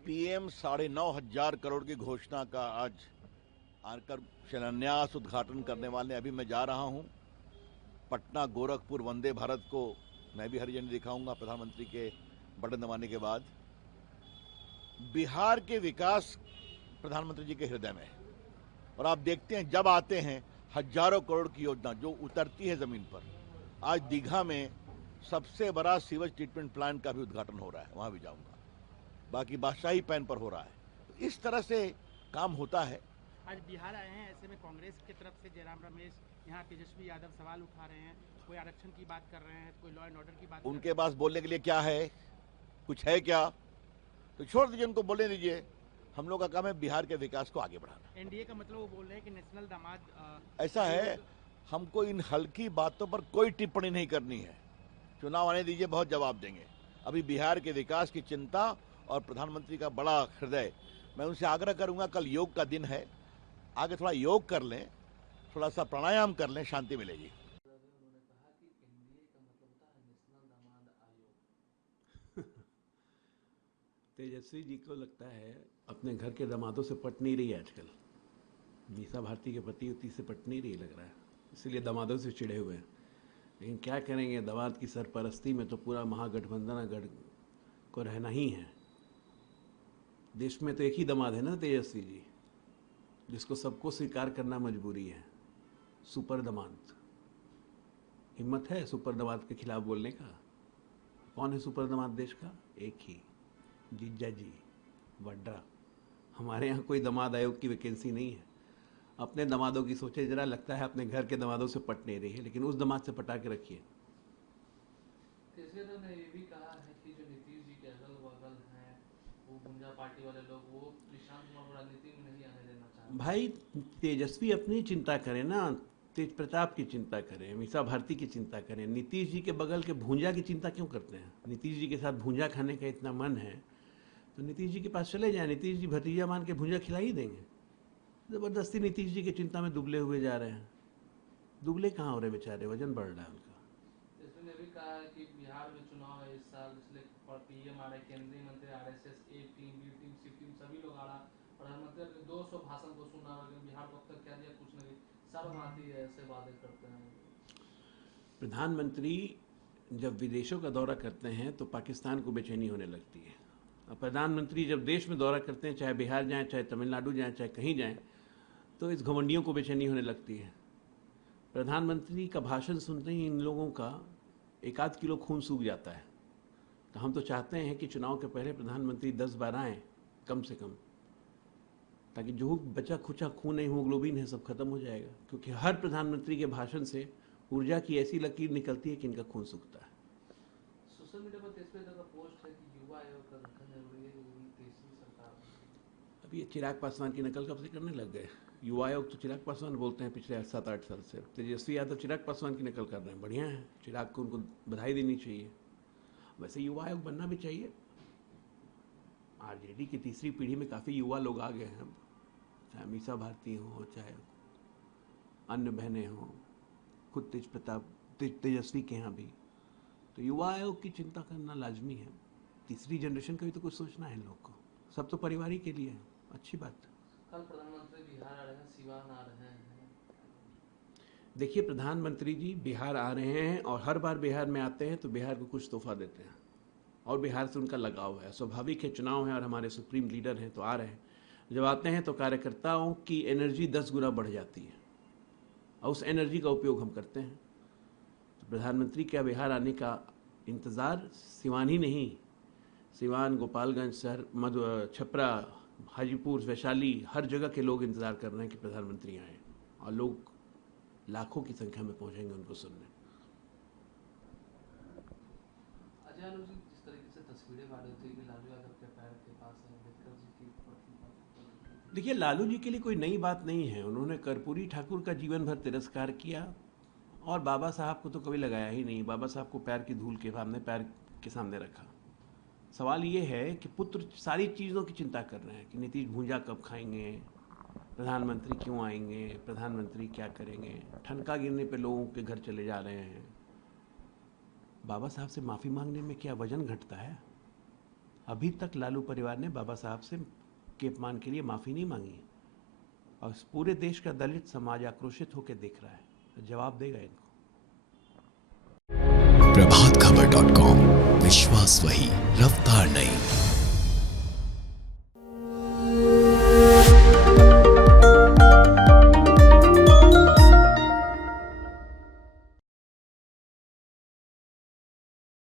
PM 9,500 crore की घोषणा का आज आकर शिलान्यास उद्घाटन करने वाले अभी मैं जा रहा हूं पटना गोरखपुर वंदे भारत को मैं भी हरी झंडी दिखाऊंगा प्रधानमंत्री के बटन दबाने के बाद। बिहार के विकास प्रधानमंत्री जी के हृदय में है और आप देखते हैं जब आते हैं हजारों करोड़ की योजना जो उतरती है जमीन पर। आज दीघा में सबसे बड़ा सीवेज ट्रीटमेंट प्लांट का भी उद्घाटन हो रहा है, वहां भी जाऊंगा। बाकी बादशाही पैन पर हो रहा है। तो इस तरह से काम होता है। आज बिहार आए हैं, ऐसे में कांग्रेस की तरफ से जयराम रमेश, यहाँ तेजस्वी यादव सवाल उठा रहे हैं, कोई आरक्षण की बात कर रहे हैं, कोई लॉ एंड ऑर्डर की बात उनके पास बोलने के लिए क्या है? कुछ है क्या? तो छोड़ दीजिए, उनको बोलने दीजिए। हम लोग का काम है बिहार के विकास को आगे बढ़ाना। एनडीए का मतलब वो बोल रहे हैं कि नेशनल दामाद ऐसा है, हमको इन हल्की बातों पर कोई टिप्पणी नहीं करनी है। चुनाव आने दीजिए, बहुत जवाब देंगे। अभी बिहार के विकास की चिंता और प्रधानमंत्री का बड़ा हृदय। मैं उनसे आग्रह करूंगा, कल योग का दिन है, आगे थोड़ा योग कर लें, थोड़ा सा प्राणायाम कर लें, शांति मिलेगी। उन्होंने कहा कि एनडीए का मतलब होता है नेशनल दामाद आयोग। तेजस्वी जी को लगता है अपने घर के दामादों से पट नहीं रही आजकल। मीसा भारती के प्रति उतनी से पट नहीं रही लग रहा है, इसलिए दामादों से चिढ़े हुए हैं। लेकिन क्या करेंगे, दामाद की सरपरस्ती में तो पूरा महागठबंधन गढ़ को रहना ही है। देश में तो एक ही दामाद है ना, तेजस्वी जी, जिसको सबको स्वीकार करना मजबूरी है, सुपर दामाद। हिम्मत है सुपर दामाद के खिलाफ बोलने का? कौन है सुपर दामाद देश का? एक ही, जीजा जी वड्रा। हमारे यहाँ कोई दामाद आयोग की वैकेंसी नहीं है। अपने दामादों की सोचे जरा, लगता है अपने घर के दामादों से पट नहीं रही है, लेकिन उस दामाद से पटा के रखिए। केजरीवाल ने ये भी कहा है कि जो नीतीश जी के अगल बगल हैं वो गुंजा पार्टी वाले लोग, वो प्रशांत कुमार को राजनीति में नहीं आने देना चाहते। भाई तेजस्वी अपनी चिंता करें ना, तेज प्रताप की चिंता करें, मीसा भारती की चिंता करें। नीतीश जी के बगल के भूंजा की चिंता क्यों करते हैं? नीतीश जी के साथ भूंजा खाने का इतना मन है तो नीतीश जी के पास चले जाएं। नीतीश जी भतीजा मान के भूंजा खिला ही देंगे। ज़बरदस्ती नीतीश जी की चिंता में दुबले हुए जा रहे हैं। दुबले कहाँ हो रहे बेचारे, वजन बढ़ रहा है उनका। इसने भी कहा है कि बिहार में चुनाव है इस साल, इसलिए पीएम आ रहे, केंद्रीय मंत्री, आरएसएस, ए टीम, बी टीम, सी टीम, सभी लोग आ रहा। प्रधानमंत्री ने 200 भाषण को सुना, लेकिन बिहार को अब तक क्या दिया? कुछ नहीं। सर्वभारतीय ऐसे वादे करते हैं। प्रधानमंत्री जब विदेशों का दौरा करते हैं तो पाकिस्तान को बेचैनी होने लगती है। और प्रधानमंत्री जब देश में दौरा करते हैं, चाहे बिहार जाएं, चाहे तमिलनाडु जाएं, चाहे कहीं जाएं, तो इस घमंडियों को बेचैनी होने लगती है। प्रधानमंत्री का भाषण सुनते ही इन लोगों का 1-8 किलो खून सूख जाता है। तो हम तो चाहते हैं कि चुनाव के पहले प्रधानमंत्री 10 बार आएँ कम से कम, ताकि जो बचा खुचा खून है, हीमोग्लोबिन है, सब खत्म हो जाएगा। क्योंकि हर प्रधानमंत्री के भाषण से ऊर्जा की ऐसी लकीर निकलती है कि इनका खून सूखता है। सोशल मीडिया पर तेजस्वी यादव का पोस्ट है कि युवा आयोग का गठन जरूरी है, क्योंकि तीसरी सरकार। अब ये चिराग पासवान की नकल कब से करने लग गए? युवा आयोग तो चिराग पासवान बोलते हैं पिछले 7-8 साल से। तेजस्वी यादव चिराग पासवान की नकल कर रहे हैं, बढ़िया है। चिराग को उनको बधाई देनी चाहिए। वैसे युवा आयोग बनना भी चाहिए। आरजेडी की तीसरी पीढ़ी में काफ़ी युवा लोग आ गए हैं अब, चाहे मीसा भारती हो, चाहे अन्य बहनें हों, खुद तेज प्रताप तेजस्वी के यहाँ भी। तो युवा आयोग की चिंता करना लाजमी है। तीसरी जनरेशन का भी तो कुछ सोचना है लोग को। सब तो परिवार ही के लिए है, अच्छी बात। कल प्रधानमंत्री बिहार आ रहे हैं, सिवान आ रहे हैं। देखिए, प्रधानमंत्री जी बिहार आ रहे हैं और हर बार बिहार में आते हैं तो बिहार को कुछ तोहफा देते हैं और बिहार से उनका लगाव है। स्वाभाविक है, चुनाव है और हमारे सुप्रीम लीडर हैं तो आ रहे हैं। जब आते हैं तो कार्यकर्ताओं की एनर्जी 10 गुना बढ़ जाती है और उस एनर्जी का उपयोग हम करते हैं। तो प्रधानमंत्री के बिहार आने का इंतज़ार सिवान ही नहीं, सिवान, गोपालगंज शहर, छपरा, हाजीपुर, वैशाली, हर जगह के लोग इंतज़ार कर रहे हैं कि प्रधानमंत्री आए और लोग लाखों की संख्या में पहुंचेंगे उनको सुनने। अजय आलोक जी, जिस तरीके से तस्वीरें वायरल थी कि लालू यादव के पैर के पास अम्बेडकर जी की प्रतिमा। देखिए, लालू जी के लिए कोई नई बात नहीं है। उन्होंने कर्पूरी ठाकुर का जीवन भर तिरस्कार किया और बाबा साहब को तो कभी लगाया ही नहीं। बाबा साहब को पैर की धूल के सामने, पैर के सामने रखा। सवाल ये है कि पुत्र सारी चीज़ों की चिंता कर रहे हैं कि नीतीश भूंजा कब खाएंगे, प्रधानमंत्री क्यों आएंगे, प्रधानमंत्री क्या करेंगे। ठनका गिरने पे लोगों के घर चले जा रहे हैं। बाबा साहब से माफ़ी मांगने में क्या वजन घटता है? अभी तक लालू परिवार ने बाबा साहब से के अपमान के लिए माफ़ी नहीं मांगी है और इस पूरे देश का दलित समाज आक्रोशित होकर देख रहा है, जवाब देगा इनको। प्रभातखबर.com, विश्वास वही, रफ्तार नहीं।